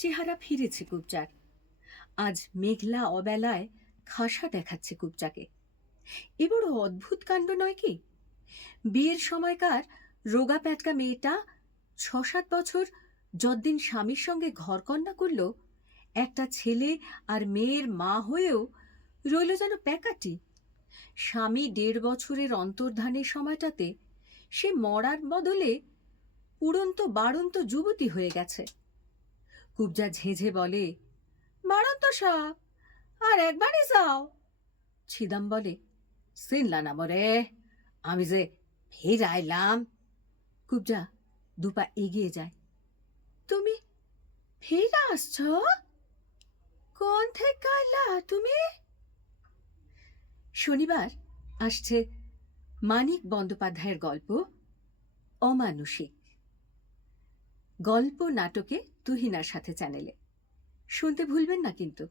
চেহারা ফিরেছে কুবজার আজ মেঘলা অবেলায় খাসা দেখাচ্ছে কুবজাকে এ বড় অদ্ভুত কাণ্ড নয় কি? বিয়ের সময়কার রোগা প্যাটকা মেয়েটা ছ সাত বছর যদ্দিন স্বামীর সঙ্গে ঘরকন্যা করল, একটা ছেলে আর মেয়ের মা হয়েও রইল যেন প্যাকাটি। স্বামী দেড় বছরের অন্তর্ধানের সময়টাতে সে মরার বদলে উড়ন্ত বাড়ন্ত যুবতী হয়ে গেছে। কুবজা ঝেঁঝে বলে বাড়ন্ত সব, আর একবারই যাও। ছিদাম বলে সিনলা না মরে, আমি যে ফের আইলাম। কুবজা দুপা এগিয়ে যায়, তুমি ফের আসছ? কোন থেকে আইলা তুমি? শনিবার আসছে মানিক বন্দ্যোপাধ্যায়ের গল্প, অমানুষিক। গল্প নাটকে তুহিনার সাথে চ্যানেলে। শুনতে ভুলবেন না কিন্তু।